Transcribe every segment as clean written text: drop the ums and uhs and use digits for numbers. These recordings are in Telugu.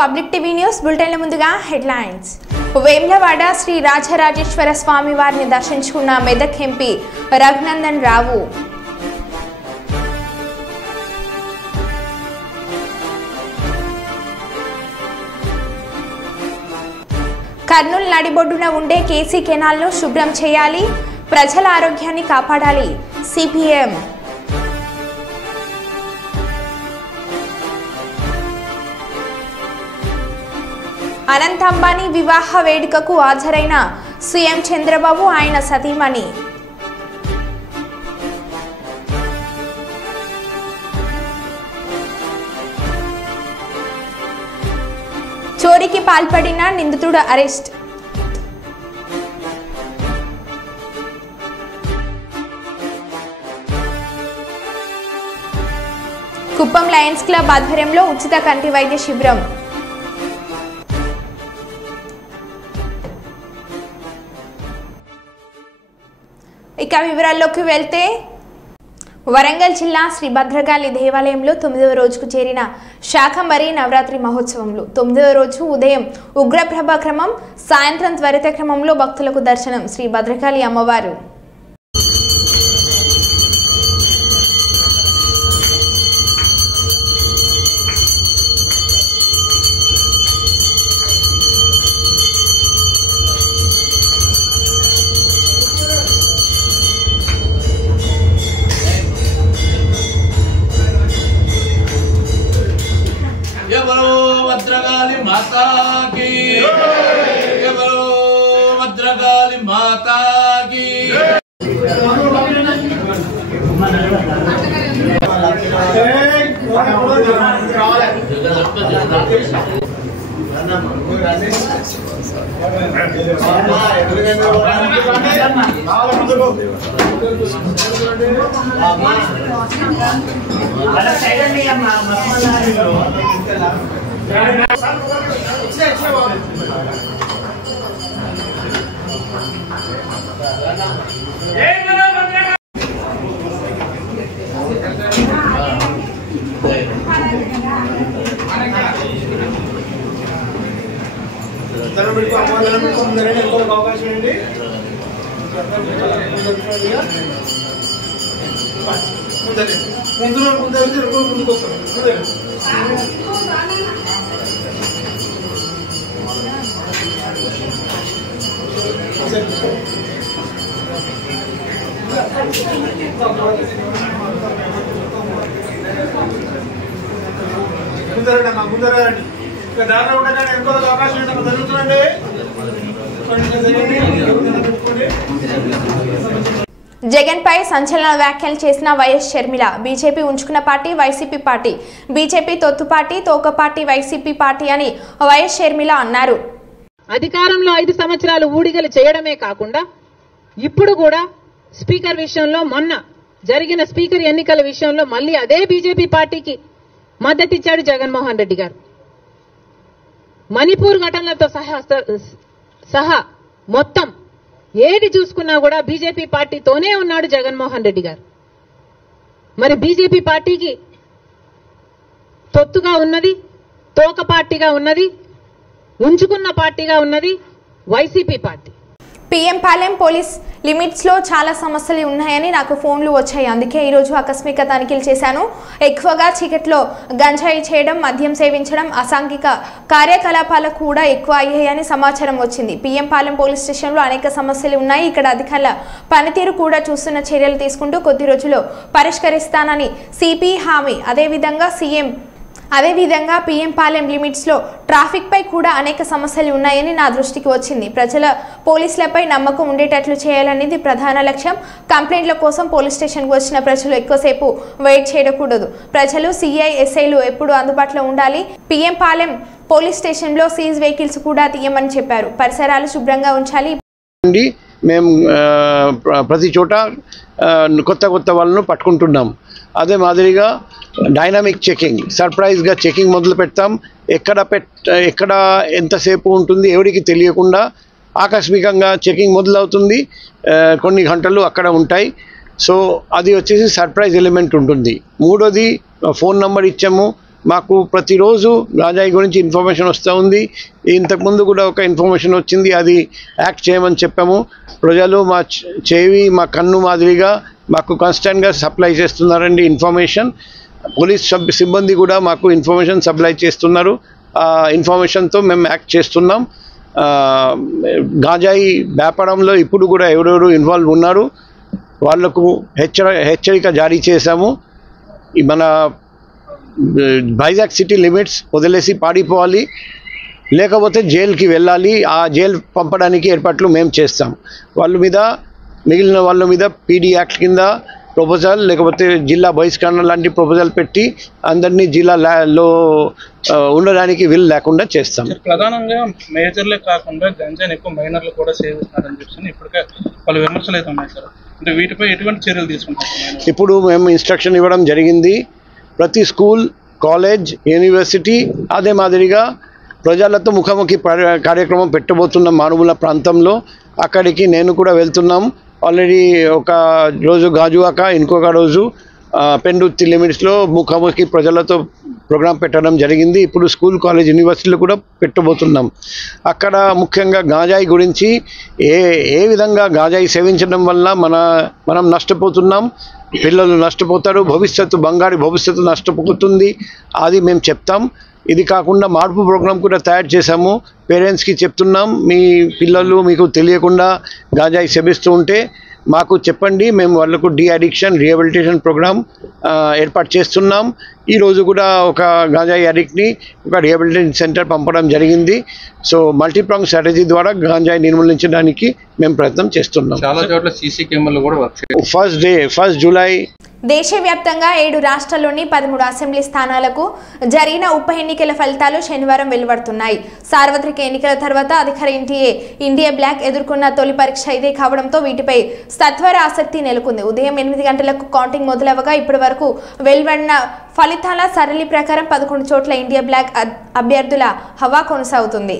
పబ్లిక్ టీవీ న్యూస్ బులెటిన్ల ముందుగా హెడ్లైన్స్. వేములవాడ శ్రీ రాజరాజేశ్వర స్వామి వారిని దర్శించుకున్న మెదక్ ఎంపీ రఘునందన్ రావు. కర్నూలు నడిబొడ్డున ఉండే కేసీ కెనాల్ను శుభ్రం చేయాలి, ప్రజల ఆరోగ్యాన్ని కాపాడాలి సిపిఎం. అనంత అంబానీ వివాహ వేడుకకు హాజరైన సీఎం చంద్రబాబు, ఆయన సతీమణి. చోరీకి పాల్పడిన నిందితుడు అరెస్ట్. కుప్పం లయన్స్ క్లబ్ ఆధ్వర్యంలో ఉచిత కంటి వైద్య శిబిరం. ఇక వివరాల్లోకి వెళ్తే, వరంగల్ జిల్లా శ్రీ భద్రకాళి దేవాలయంలో 9వ రోజుకు చేరిన శాకంబరి నవరాత్రి మహోత్సవంలో 9వ రోజు ఉదయం ఉగ్రప్రభ క్రమం, సాయంత్రం త్వరిత క్రమంలో భక్తులకు దర్శనం శ్రీ భద్రకాళి అమ్మవారు. भद्रकाली माता की जय, बोलो भद्रकाली माता की। జగన్ పై సంచలన వ్యాఖ్యలు చేసిన వైఎస్ షర్మిల, బీజేపీ ఉంచుకున్న పార్టీ వైసీపీ పార్టీ, బీజేపీ తొత్తు పార్టీ, తోక పార్టీ వైసీపీ పార్టీ అని వైఎస్ షర్మిల అన్నారు. అధికారంలో 5 సంవత్సరాలు ఊడిగలు చేయడమే కాకుండా ఇప్పుడు కూడా స్పీకర్ విషయంలో, మొన్న జరిగిన స్పీకర్ ఎన్నికల విషయంలో మళ్ళీ అదే బీజేపీ పార్టీకి మద్దతిచ్చాడు జగన్మోహన్ రెడ్డి గారు. మణిపూర్ ఘటనలతో సహా మొత్తం ఏది చూసుకున్నా కూడా బీజేపీ పార్టీతోనే ఉన్నాడు జగన్మోహన్ రెడ్డి గారు. మరి బీజేపీ పార్టీకి తొత్తుగా ఉన్నది, తోక పార్టీగా ఉన్నది, ఉంచుకున్న పార్టీగా ఉన్నది YCP party. PM Palem police limits లో చాలా సమస్యలు ఉన్నాయని నాకు ఫోన్లు వచ్చాయి. అందుకే ఈరోజు ఆకస్మిక తనిఖీలు చేశాను. ఎక్కువగా చీకట్లో గంజాయి చేయడం, మద్యం సేవించడం, అసాంఘిక కార్యకలాపాలు కూడా ఎక్కువ అయ్యాయని సమాచారం వచ్చింది. పీఎం పాలెం పోలీస్ స్టేషన్లో అనేక సమస్యలు ఉన్నాయి. ఇక్కడ అధికారుల పనితీరు కూడా చూస్తున్న, చర్యలు తీసుకుంటూ కొద్ది రోజుల్లో పరిష్కరిస్తానని సిపి హామీ. అదేవిధంగా పీఎం పాలెం లిమిట్స్లో ట్రాఫిక్ పై కూడా అనేక సమస్యలు ఉన్నాయని నా దృష్టికి వచ్చింది. ప్రజల పోలీసులపై నమ్మకం ఉండేటట్లు చేయాలనేది ప్రధాన లక్ష్యం. కంప్లైంట్ల కోసం పోలీస్ స్టేషన్కు వచ్చిన ప్రజలు ఎక్కువసేపు వెయిట్ చేయకూడదు. ప్రజలు, సిఐ, ఎస్ఐలు ఎప్పుడు అందుబాటులో ఉండాలి. పీఎం పాలెం పోలీస్ స్టేషన్లో సీజ్ వెహికల్స్ కూడా తీయమని చెప్పారు. పరిసరాలు శుభ్రంగా ఉంచాలి. మేము ప్రతి చోట కొత్త వాళ్ళను పట్టుకుంటున్నాం. అదే మాదిరిగా డైనామిక్ చెకింగ్, సర్ప్రైజ్గా చెకింగ్ మొదలు పెడతాం. ఎక్కడ ఎంతసేపు ఉంటుంది ఎవరికి తెలియకుండా ఆకస్మికంగా చెకింగ్ మొదలవుతుంది. కొన్ని గంటలు అక్కడ ఉంటాయి. సో అది వచ్చేసి సర్ప్రైజ్ ఎలిమెంట్ ఉంటుంది. మూడోది ఫోన్ నెంబర్ ఇచ్చాము. మాకు ప్రతిరోజు గాంజాయి గురించి ఇన్ఫర్మేషన్ వస్తూ ఉంది. ఇంతకుముందు కూడా ఒక ఇన్ఫర్మేషన్ వచ్చింది, అది యాక్ట్ చేయమని చెప్పాము. ప్రజలు మా చెవి మా కన్ను మాదిరిగా మాకు కాన్స్టెంట్గా సప్లై చేస్తున్నారండి ఇన్ఫర్మేషన్. పోలీస్ సిబ్బంది కూడా మాకు ఇన్ఫర్మేషన్ సప్లై చేస్తున్నారు. ఆ ఇన్ఫర్మేషన్తో మేము యాక్ట్ చేస్తున్నాం. గాంజాయి వ్యాపారంలో ఇప్పుడు కూడా ఎవరెవరు ఇన్వాల్వ్ ఉన్నారు వాళ్లకు హెచ్చరిక జారీ చేశాము. మన వైజాగ్ సిటీ లిమిట్స్ వదిలేసి పారిపోవాలి, లేకపోతే జైలుకి వెళ్ళాలి. ఆ జైలు పంపడానికి ఏర్పాట్లు మేము చేస్తాం. మిగిలిన వాళ్ళ మీద పీడీ యాక్ట్ కింద ప్రపోజల్ లేకపోతే జిల్లా బహిష్కరణ లాంటి ప్రపోజల్ పెట్టి అందరినీ జిల్లాలో ఉండడానికి వీలు లేకుండా చేస్తాం. ప్రధానంగా మేజర్లే కాకుండా గంజాని ఎక్కువ మైనర్లు కూడా సేవిస్తున్నారని చెప్పి ఇప్పటికే పలు విమర్శలు అయితే ఉన్నాయి సార్. అంటే వీటిపై ఎటువంటి చర్యలు తీసుకుంటారు? ఇప్పుడు మేము ఇన్స్ట్రక్షన్ ఇవ్వడం జరిగింది. ప్రతి స్కూల్, కాలేజ్, యూనివర్సిటీ అదే మాదిరిగా ప్రజలతో ముఖాముఖి కార్యక్రమం పెట్టబోతున్నాం మారుమూల ప్రాంతంలో. అక్కడికి నేను కూడా వెళ్తున్నాం. ఆల్రెడీ ఒక రోజు గాజువాక, ఇంకొక రోజు పెందుర్తి లిమిట్స్లో ముఖాముఖి ప్రజలతో ప్రోగ్రాం పెట్టడం జరిగింది. ఇప్పుడు స్కూల్, కాలేజ్, యూనివర్సిటీలు కూడా పెట్టబోతున్నాం. అక్కడ ముఖ్యంగా గాంజాయి గురించి ఏ విధంగా గాంజాయి సేవించడం వల్ల మనం నష్టపోతున్నాం, పిల్లలు నష్టపోతారు, బంగారు భవిష్యత్తు నష్టపోతుంది, అది మేము చెప్తాం. ఇది కాకుండా మార్పు ప్రోగ్రాం కూడా తయారు చేశాము. పేరెంట్స్కి చెప్తున్నాం, మీ పిల్లలు మీకు తెలియకుండా గాంజాయి సేవిస్తూ ఉంటే మాకు చెప్పండి, మేము వాళ్ళకు అడిక్షన్ రీహాబిలిటేషన్ ప్రోగ్రామ్ ఏర్పాటు చేస్తున్నాం. ఈరోజు కూడా ఒక గాంజాయి అడిక్ట్ని ఒక రీహాబిలిటేషన్ సెంటర్ పంపడం జరిగింది. సో మల్టీప్రాంగ్ స్ట్రాటజీ ద్వారా గాంజాయి నిర్మూలించడానికి మేము ప్రయత్నం చేస్తున్నాం. చాలా చోట్ల సీసీ కెమెరాలు కూడా వర్క్ చేయాలి. ఫస్ట్ జూలై దేశవ్యాప్తంగా 7 రాష్ట్రాల్లోని 13 అసెంబ్లీ స్థానాలకు జరిగిన ఉప ఎన్నికల ఫలితాలు శనివారం వెలువడుతున్నాయి. సార్వత్రిక ఎన్నికల తర్వాత అధికార ఇండియా బ్లాక్ ఎదుర్కొన్న తొలి పరీక్ష ఇదే కావడంతో వీటిపై సత్వర ఆసక్తి నెలకొంది. ఉదయం 8 గంటలకు కౌంటింగ్ మొదలవగా ఇప్పటి వరకు వెలువడిన ఫలితాల సరళి ప్రకారం 11 చోట్ల ఇండియా బ్లాక్ అభ్యర్థుల హవా కొనసాగుతుంది.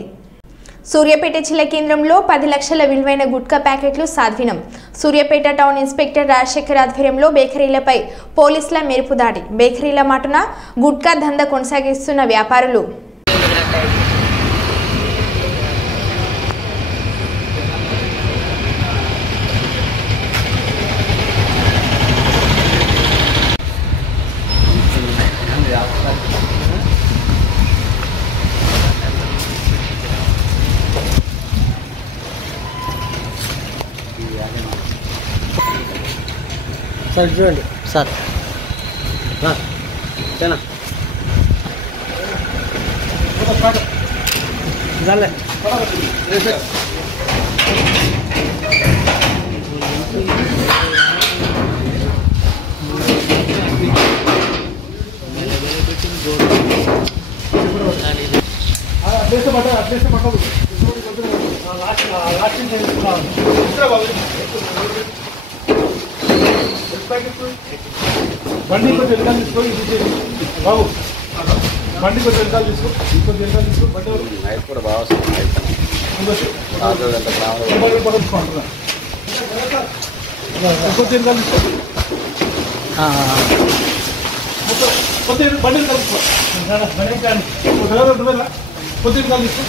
సూర్యాపేట జిల్లా కేంద్రంలో 10 లక్షల విలువైన గుట్కా ప్యాకెట్లు స్వాధీనం. సూర్యాపేట టౌన్ ఇన్స్పెక్టర్ రాజశేఖర్ ఆధ్వర్యంలో బేకరీలపై పోలీసుల మెరుపు దాడి. బేకరీల మాటున గుట్కా దందా కొనసాగిస్తున్న వ్యాపారులు సార్ చూడండి సార్ చనా బండి కొంచెం వెనకాల తీసుకో, ఇది బాబు బండి కొంచెం వెనకాల తీసుకో, ఇంకొంచెం వెనకాల తీసుకో. బండి కూడా బాగా ఇంకొంచెం వెనకాల తీసుకో, కొద్దిగా బండి వెనకాల తీసుకో, కొద్దిగా వెనకాల తీసుకో.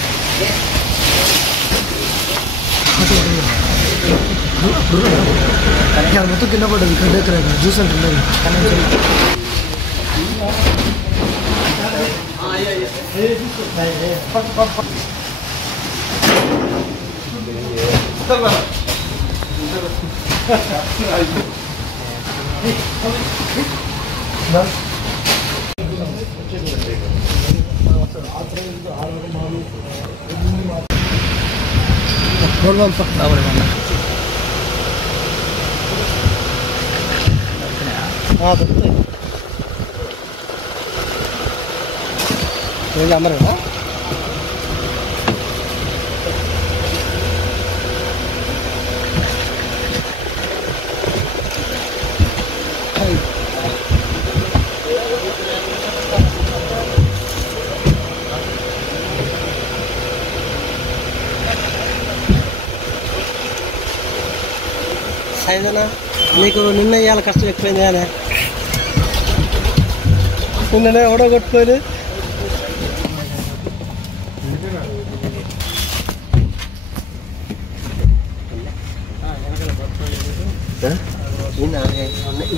మొత్తం కింద పడ్డది ఇక్కడ దగ్గర జ్యూస్ అంటున్నది. అమ్మరేనా సైజనా నీకు నిన్న ఇవాళ కష్టం ఎక్కువైంది కానీ నిన్ననే ఓడగొట్టుకొని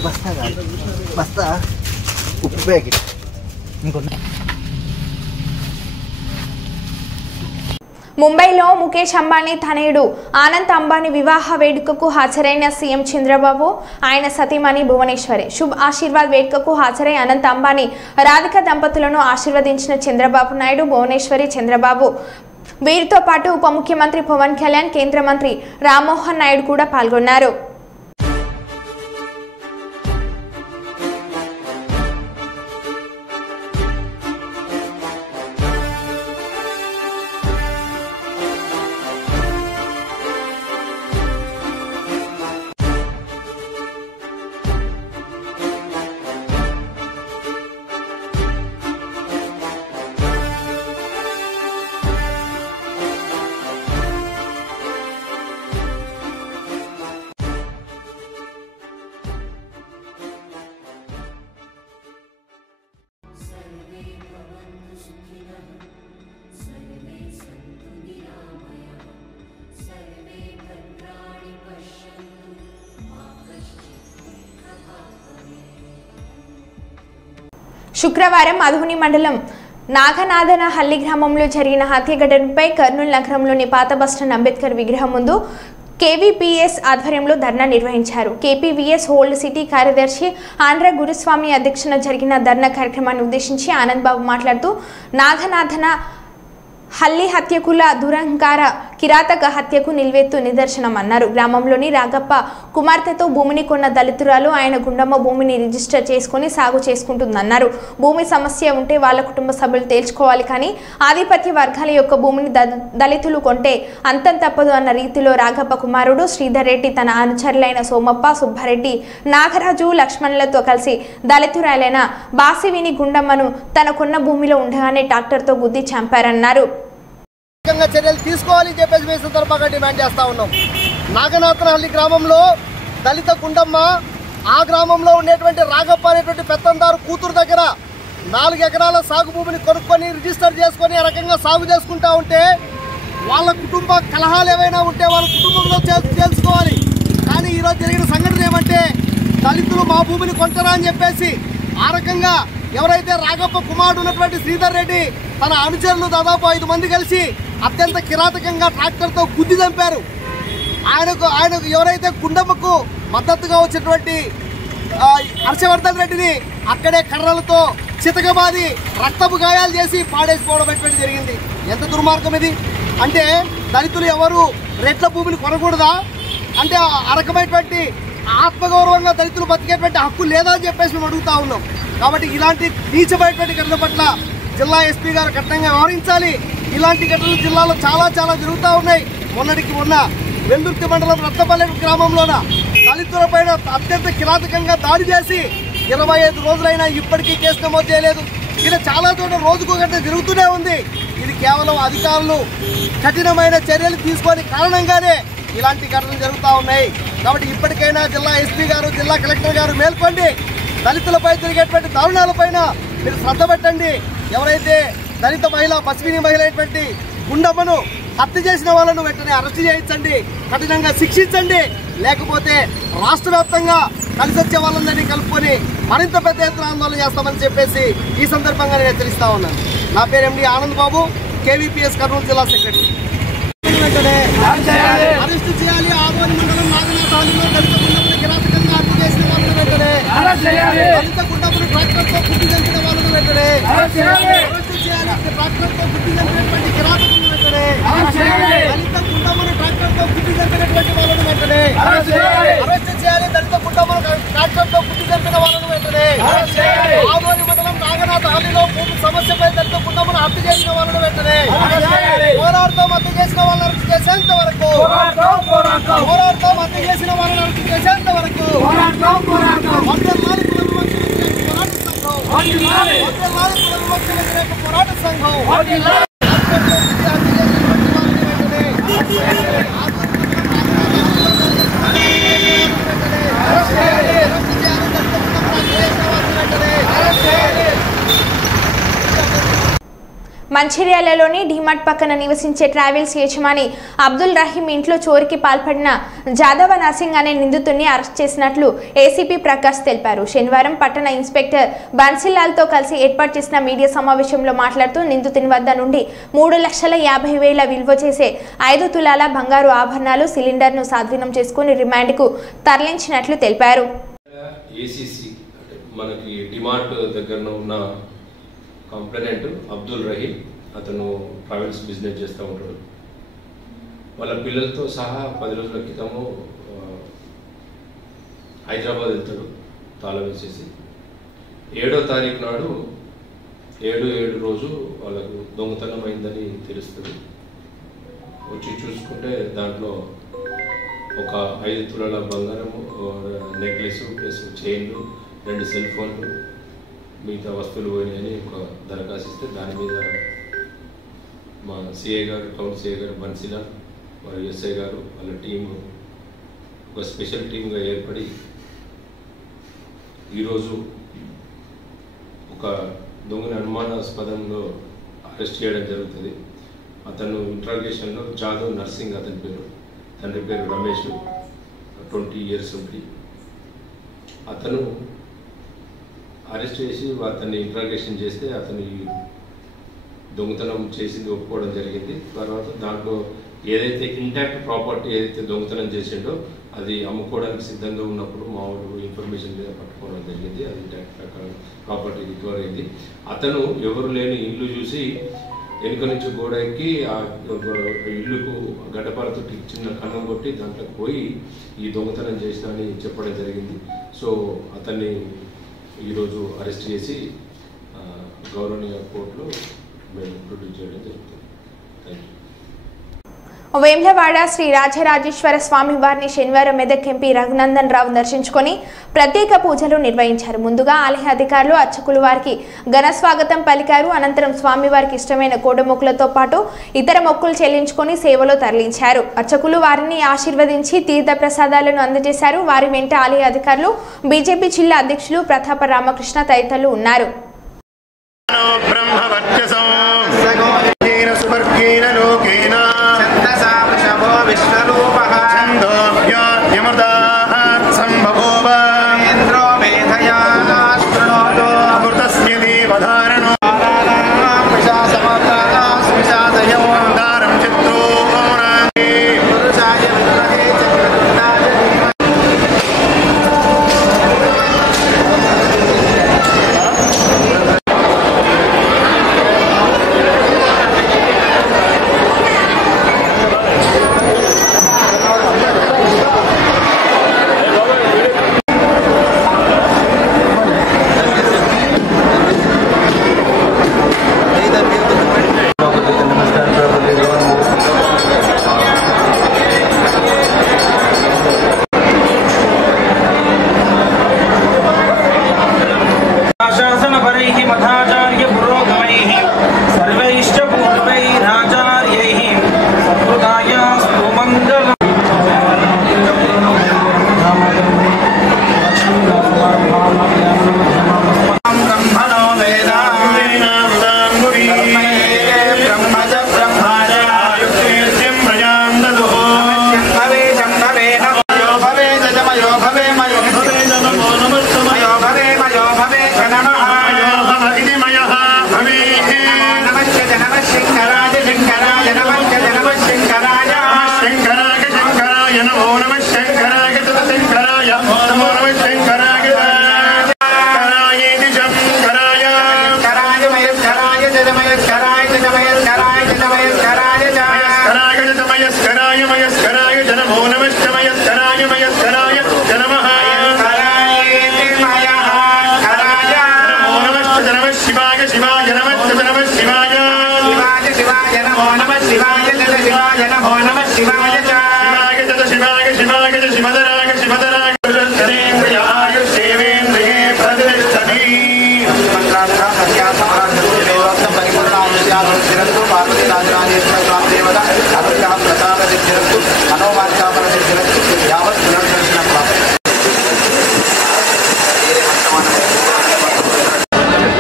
బస్తా కాదు, బస్తా ఉప్పు ప్యాకెట్ ఇంకొన్ని. ముంబైలో ముఖేష్ అంబానీ తనయుడు ఆనంద్ అంబానీ వివాహ వేడుకకు హాజరైన సీఎం చంద్రబాబు ఆయన సతీమణి భువనేశ్వరి శుభ్ ఆశీర్వాద్ వేడుకకు హాజరై అనంత్ అంబానీ రాధిక దంపతులను ఆశీర్వదించిన చంద్రబాబు నాయుడు భువనేశ్వరి చంద్రబాబు వీరితో పాటు ఉప ముఖ్యమంత్రి పవన్ కళ్యాణ్ కేంద్ర మంత్రి రామ్మోహన్ నాయుడు కూడా పాల్గొన్నారు. శుక్రవారం అధుని మండలం నాగనాథనహల్లి గ్రామంలో జరిగిన హత్య ఘటనపై కర్నూలు నగరంలోని పాత బస్టాండ్ అంబేద్కర్ విగ్రహం ముందు కేవీపీఎస్ ఆధ్వర్యంలో ధర్నా నిర్వహించారు. కేపీవీఎస్ ఓల్డ్ సిటీ కార్యదర్శి ఆంధ్ర గురుస్వామి అధ్యక్షతన జరిగిన ధర్నా కార్యక్రమాన్ని ఉద్దేశించి ఆనంద్ బాబు మాట్లాడుతూ నాగనాథన హల్లి హత్యకుల దురంకార కిరాతక హత్యకు నిల్వెత్తు నిదర్శనమన్నారు. గ్రామంలోని రాగప్ప కుమార్తెతో భూమిని కొన్న దళితురాలు ఆయన గుండమ్మ భూమిని రిజిస్టర్ చేసుకుని సాగు చేసుకుంటుందన్నారు. భూమి సమస్య ఉంటే వాళ్ళ కుటుంబ సభ్యులు తేల్చుకోవాలి, కానీ ఆధిపత్య వర్గాల యొక్క భూమిని దళితులు కొంటే అంతం తప్పదు అన్న రీతిలో రాగప్ప కుమారుడు శ్రీధర్ రెడ్డి తన అనుచరులైన సోమప్ప, సుబ్బారెడ్డి, నాగరాజు, లక్ష్మణులతో కలిసి దళితురాలైన బాసివిని గుండమ్మను తనకున్న భూమిలో ఉండగానే ట్రాక్టర్తో గుద్ది చంపారన్నారు. చర్యలు తీసుకోవాలి చెప్పేసి మేము సందర్భంగా డిమాండ్ చేస్తా ఉన్నాం. నాగనాథనహల్లి గ్రామంలో దళిత గుండమ్మ ఆ గ్రామంలో ఉండేటువంటి రాగప్ప అనేటువంటి పెత్తందారు కూతురు దగ్గర 4 ఎకరాల సాగు భూమిని కొనుక్కొని రిజిస్టర్ చేసుకొని ఆ రకంగా సాగు చేసుకుంటా ఉంటే వాళ్ళ కుటుంబ కలహాలు ఏవైనా ఉంటే వాళ్ళ కుటుంబంలో తెలుసుకోవాలి. కానీ ఈరోజు జరిగిన సంఘటన ఏమంటే దళితులు మా భూమిని కొంటారా అని చెప్పేసి ఆ రకంగా ఎవరైతే రాగప్ప కుమారుడు ఉన్నటువంటి శ్రీధర్ రెడ్డి తన అనుచరులు దాదాపు 5 మంది కలిసి అత్యంత కిరాతకంగా ట్రాక్టర్తో గుద్ది చంపారు. ఆయనకు ఎవరైతే గుండమ్మకు మద్దతుగా వచ్చినటువంటి హర్షవర్ధన్ రెడ్డిని అక్కడే కర్రలతో చితకబాది రక్తపు గాయాలు చేసి పాడేసిపోవడం అనేటువంటి జరిగింది. ఎంత దుర్మార్గం ఇది! అంటే దళితులు ఎవరు రెట్ల భూమిని కొనకూడదా? అంటే ఆ రకమైనటువంటి ఆత్మగౌరవంగా దళితులు బతికేటువంటి హక్కు లేదా అని చెప్పేసి మేము అడుగుతా ఉన్నాం. కాబట్టి ఇలాంటి నీచమైనటువంటి ఘటన పట్ల జిల్లా ఎస్పీ గారు కఠినంగా వ్యవహరించాలి. ఇలాంటి ఘటనలు జిల్లాలో చాలా జరుగుతూ ఉన్నాయి. మొన్నటికి మొన్న వెల్దుర్తి మండలం రత్నపల్లి గ్రామంలోన దళితులపైన అత్యంత కిరాతకంగా దాడి చేసి 25 రోజులైనా ఇప్పటికీ కేసు నమోదు చేయలేదు. ఇలా చాలా చోట్ల రోజుకో గంట జరుగుతూనే ఉంది. ఇది కేవలం అధికారులు కఠినమైన చర్యలు తీసుకొని కారణంగానే ఇలాంటి ఘటనలు జరుగుతూ ఉన్నాయి. కాబట్టి ఇప్పటికైనా జిల్లా ఎస్పీ గారు, జిల్లా కలెక్టర్ గారు మేల్కొండి. దళితులపై జరిగేటువంటి దారుణాలపైన మీరు శ్రద్ధ పెట్టండి. ఎవరైతే దళిత మహిళ, పసిపిని మహిళ అయినటువంటి గుండమ్మను హత్య చేసిన వాళ్ళను వెంటనే అరెస్ట్ చేయించండి, కఠినంగా శిక్షించండి. లేకపోతే రాష్ట్ర వ్యాప్తంగా కలిసి వచ్చే వాళ్ళందరినీ కలుపుకొని మరింత పెద్ద ఎత్తున ఆందోళన చేస్తామని చెప్పేసి ఈ సందర్భంగా నేను హెచ్చరిస్తా ఉన్నాను. నా పేరు ఎండి ఆనంద్ బాబు, కేవీపీఎస్ కర్నూలు జిల్లా సెక్రటరీ. అరెస్ట్ చేయాలి. ఆదోని మండలం నాగనాథనహల్లిలో దళిత గుండమ్మను కిరాతకంగా హత్య చేసిన వాళ్ళను వెంటనే దళిత గుండమ్మను ట్రాక్టర్తో గుద్ది చంపిన వాళ్ళను వెంటనే అరెస్ట్ చేయాలి. ట్రాక్టర్తో గుద్ది చంపినటువంటి కిరాతకులను వెంటనే దళిత గుండమ్మను ట్రాక్టర్తో గుద్ది చంపినటువంటి వాళ్ళను వెంటనే అరెస్ట్ చేయాలి. దళిత గుండమ్మను ట్రాక్టర్తో గుద్ది చంపిన వాళ్ళను వెంటనే ఆదోని మండలం నాగనాథనహల్లిలో భూమి సమస్యపై దళిత గుండమ్మను హత్య చేసిన వాళ్ళను వెంటనే పోరాడతాం. హత్య చేసిన వాళ్ళని అరెస్ట్ చేసేంత వరకు పోరాడతాం. హత్య చేసిన వాళ్ళని అరెస్ట్ చేసేంత వరకు పోరాట సంఘం మంచిర్యాలలోని డిమార్ట్ పక్కన నివసించే ట్రావెల్స్ యజమాని అబ్దుల్ రహీం ఇంట్లో చోరీకి పాల్పడిన జాదవ నర్సింగ్ అనే నిందితుడిని అరెస్ట్ చేసినట్లు ఏసీపీ ప్రకాష్ తెలిపారు. శనివారం పట్టణ ఇన్స్పెక్టర్ బన్సీలాల్తో కలిసి ఏర్పాటు చేసిన మీడియా సమావేశంలో మాట్లాడుతూ నిందితుని వద్ద నుండి 3,50,000 విలువ చేసే 5 తులాల బంగారు ఆభరణాలు, సిలిండర్ను స్వాధీనం చేసుకుని రిమాండ్కు తరలించినట్లు తెలిపారు. ఏసీసీ మనకి డిమార్ట్ దగ్గర ఉన్న కంప్లైంట్ అబ్దుల్ రహీం, అతను ట్రావెల్స్ బిజినెస్ చేస్తూ ఉంటాడు. వాళ్ళ పిల్లలతో సహా 10 రోజుల క్రితము హైదరాబాద్ వెళ్తాడు తాళం వేసేసి. 7వ తారీఖు నాడు 7/7 రోజు వాళ్ళకు దొంగతనం అయిందని తెలుస్తుంది. వచ్చి చూసుకుంటే దాంట్లో ఒక 5 తులాల బంగారము, నెక్లెస్ ప్లస్ చైన్లు, 2 సెల్ ఫోన్లు, మిగతా వస్తువులు పోయినాయని ఒక దరఖాస్తు ఇస్తే దాని మీద మా సిఐ గారు, టౌన్ సిఐ గారు బన్సీలాల్, వారి ఎస్ఐ గారు, వాళ్ళ టీము ఒక స్పెషల్ టీమ్గా ఏర్పడి ఈరోజు ఒక దొంగని అనుమానాస్పదంలో అరెస్ట్ చేయడం జరుగుతుంది. అతను ఇంట్రాగేషన్లో జాదవ్ నర్సింగ్ అతని పేరు, తండ్రి పేరు రమేష్, 20 years ఉంది. అతను అరెస్ట్ చేసి అతన్ని ఇంట్రాగేషన్ చేస్తే అతను దొంగతనం చేసింది ఒప్పుకోవడం జరిగింది. తర్వాత దాంట్లో ఏదైతే ఇంటాక్ట్ ప్రాపర్టీ ఏదైతే దొంగతనం చేసిండో అది అమ్ముకోవడానికి సిద్ధంగా ఉన్నప్పుడు మా వాళ్ళు ఇన్ఫర్మేషన్ మీద పట్టుకోవడం జరిగింది. అది ఇంటాక్ట్ ప్రాపర్టీ రికవర్ అయింది. అతను ఎవరు లేని ఇల్లు చూసి వెనుక నుంచి గోడ ఎక్కి ఆ ఇల్లుకు గడ్డపాలతో చిన్న కన్నం కొట్టి దాంట్లోకి పోయి ఈ దొంగతనం చేసిన అని చెప్పడం జరిగింది. సో అతన్ని ఈరోజు అరెస్ట్ చేసి గౌరవనీయ కోర్టులో మేము ప్రొడ్యూస్ చేయడం జరుగుతుంది. Thank you. వేములవాడ శ్రీ రాజరాజేశ్వర స్వామి వారిని శనివారం మెదక్ ఎంపీ రఘునందన్ రావు దర్శించుకొని ప్రత్యేక పూజలు నిర్వహించారు. ముందుగా ఆలయ అధికారులు అర్చకులు వారికి ఘన స్వాగతం పలికారు. అనంతరం స్వామివారికి ఇష్టమైన కోడమొక్కులతో పాటు ఇతర మొక్కులు చెల్లించుకొని సేవలో తరలించారు. అర్చకులు వారిని ఆశీర్వదించి తీర్థ ప్రసాదాలను అందజేశారు. వారి వెంట ఆలయ అధికారులు, బీజేపీ జిల్లా అధ్యక్షులు ప్రతాప రామకృష్ణ తదితరులు ఉన్నారు.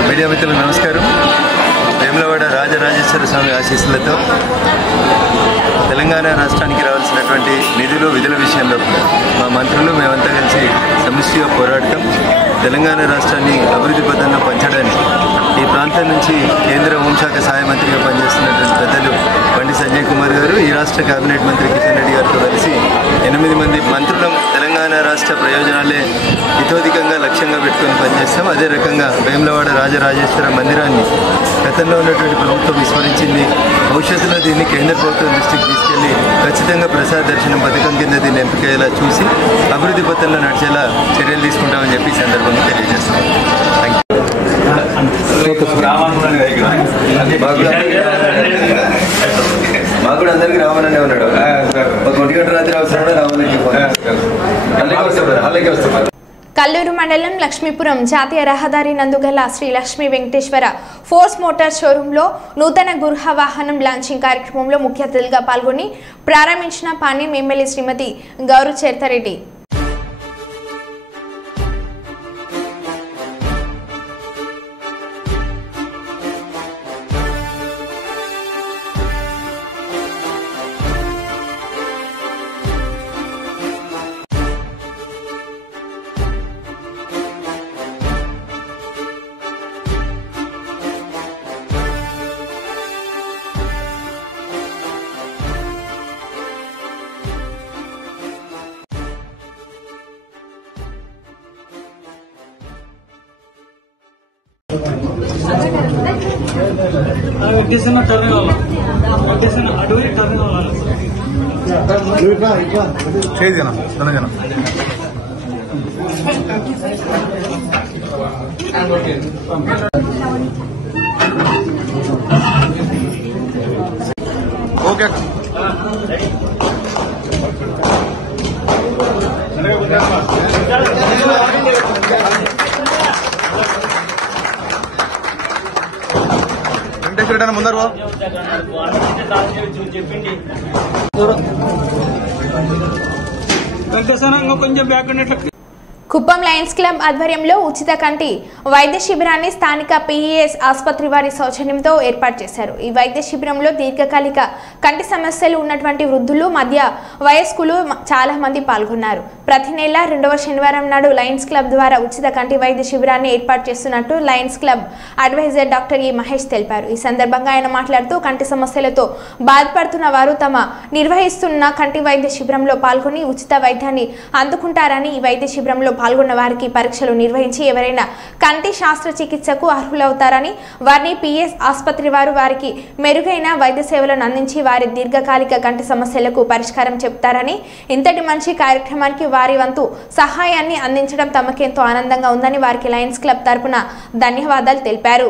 మీడియా మిత్రులకు నమస్కారం. వేములవాడ రాజరాజేశ్వర స్వామి ఆశీస్సులతో తెలంగాణ రాష్ట్రానికి రావాల్సినటువంటి నిధులు విధుల విషయంలో మా మంత్రులు మేమంతా కలిసి సమిష్టిగా పోరాడటం, తెలంగాణ రాష్ట్రాన్ని అభివృద్ధి పథంలో పంచడానికి ఈ ప్రాంతం నుంచి కేంద్ర హోంశాఖ సహాయ మంత్రిగా పనిచేస్తున్నటువంటి పెద్దలు బండి సంజయ్ కుమార్ గారు, ఈ రాష్ట్ర కేబినెట్ మంత్రి కిషన్ రెడ్డి గారితో కలిసి 8 మంది మంత్రులం తెలంగాణ రాష్ట్ర ప్రయోజనాలే ఇతోధికంగా లక్ష్యంగా పెట్టుకొని పనిచేస్తాం. అదే రకంగా వేములవాడ రాజరాజేశ్వర మందిరాన్ని గతంలో ఉన్నటువంటి ప్రభుత్వం విస్మరించింది. భవిష్యత్తులో దీన్ని కేంద్ర ప్రభుత్వం దృష్టికి తీసుకెళ్లి ఖచ్చితంగా ప్రసాద దర్శనం పథకం కింద దీన్ని ఎంపికయ్యేలా చూసి అభివృద్ధి పథంలో నడిచేలా చర్యలు తీసుకుంటామని చెప్పి ఈ సందర్భంగా తెలియజేస్తాం. మాకు కూడా అందరికీ రావాలనే ఉన్నాడు. ఒక 1 గంట రాత్రి అవసరం రావాలని. కల్లూరు మండలం లక్ష్మీపురం జాతీయ రహదారి నందుగల శ్రీ లక్ష్మీ వెంకటేశ్వర ఫోర్స్ మోటార్ షోరూంలో నూతన గృహ వాహనం లాంచింగ్ కార్యక్రమంలో ముఖ్య అతిథిగా పాల్గొని ప్రారంభించిన పాణ్యం ఎమ్మెల్యే శ్రీమతి గౌరు చేర్తారెడ్డి. ఓకే వెంకటేశ్వర ముందరు కొంచెం బ్యాక్ కుప్పం లయన్స్ క్లబ్ ఆధ్వర్యంలో ఉచిత కంటి వైద్య శిబిరాన్ని స్థానిక పిఈఎస్ ఆసుపత్రి వారి సౌజన్యంతో ఏర్పాటు చేశారు. ఈ వైద్య శిబిరంలో దీర్ఘకాలిక కంటి సమస్యలు ఉన్నటువంటి వృద్ధులు, మధ్య వయస్కులు చాలా మంది పాల్గొన్నారు. ప్రతి నెల 2వ శనివారం నాడు లయన్స్ క్లబ్ ద్వారా ఉచిత కంటి వైద్య శిబిరాన్ని ఏర్పాటు చేస్తున్నట్టు లయన్స్ క్లబ్ అడ్వైజర్ డాక్టర్ ఈ మహేష్ తెలిపారు. ఈ సందర్భంగా ఆయన మాట్లాడుతూ కంటి సమస్యలతో బాధపడుతున్న వారు తమ నిర్వహిస్తున్న కంటి వైద్య శిబిరంలో పాల్గొని ఉచిత వైద్యాన్ని అందుకుంటారని, ఈ వైద్య శిబిరంలో పాల్గొన్న వారికి పరీక్షలు నిర్వహించి ఎవరైనా కంటి శస్త్రచికిత్సకు అర్హులవుతారని, వారిని పిఎస్ ఆసుపత్రి వారు వారికి మెరుగైన వైద్య సేవలను అందించి వారి దీర్ఘకాలిక కంటి సమస్యలకు పరిష్కారం చెప్తారని, ఇంతటి మంచి కార్యక్రమానికి వారి వంతు సహాయాన్ని అందించడం తమకెంతో ఆనందంగా ఉందని వారికి లయన్స్ క్లబ్ తరపున ధన్యవాదాలు తెలిపారు.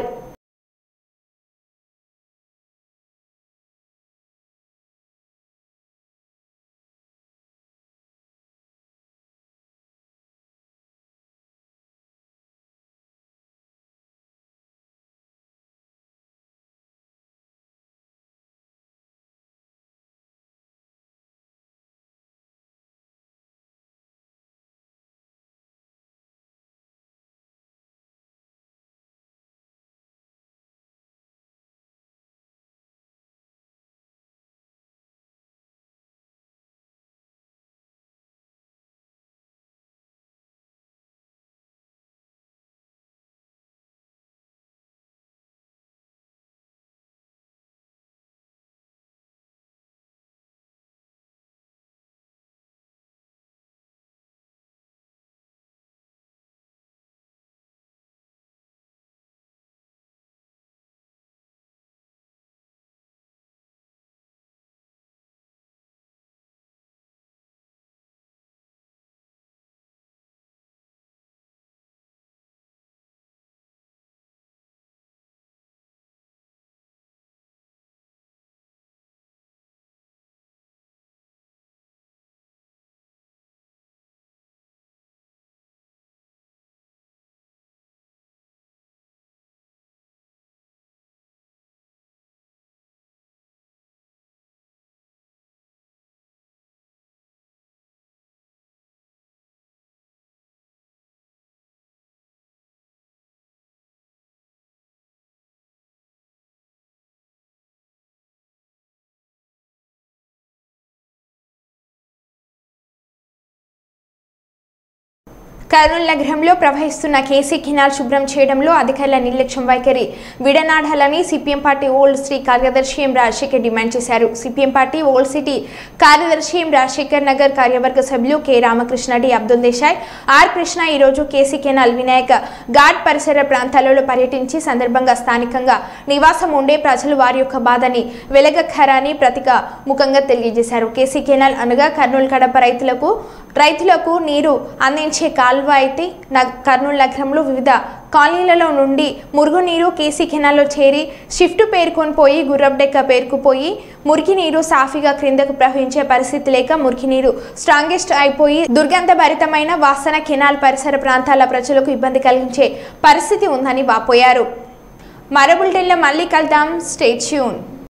కర్నూలు నగరంలో ప్రవహిస్తున్న కేసీ కెనాల్ శుభ్రం చేయడంలో అధికారుల నిర్లక్ష్యం వైఖరి విడనాడాలని సిపిఎం పార్టీ ఓల్డ్ సిటీ కార్యదర్శి ఎం రాజశేఖర్ డిమాండ్ చేశారు. సిపిఎం పార్టీ ఓల్డ్ సిటీ కార్యదర్శి ఎం రాజశేఖర్ నగర్ కార్యవర్గ సభ్యులు K Ramakrishna D Abdul Desai R Krishna ఈరోజు కేసీ కెనాల్ వినాయక ఘాట్ పరిసర ప్రాంతాలలో పర్యటించి సందర్భంగా స్థానికంగా నివాసం ఉండే ప్రజలు వారి యొక్క బాధని వెలగక్కరని ప్రతిక ముఖంగా తెలియజేశారు. కేసీ కెనాల్ అనగా కర్నూలు కడప రైతులకు నీరు అందించే కాల్వ అయితే కర్నూలు నగరంలో వివిధ కాలనీలలో నుండి మురుగునీరు కేసీ కెనాల్లో చేరి షిఫ్ట్ పేరుకొని పోయి గుర్రబ్డెక్క పేరుకుపోయి మురికి నీరు సాఫీగా క్రిందకు ప్రవహించే పరిస్థితి లేక మురికి నీరు స్ట్రాంగెస్ట్ అయిపోయి దుర్గంధభరితమైన వాసన కెనాల్ పరిసర ప్రాంతాల ప్రజలకు ఇబ్బంది కలిగించే పరిస్థితి ఉందని వాపోయారు. మరో బులెటిన్లో మళ్ళీ కలుద్దాం. Stay tune.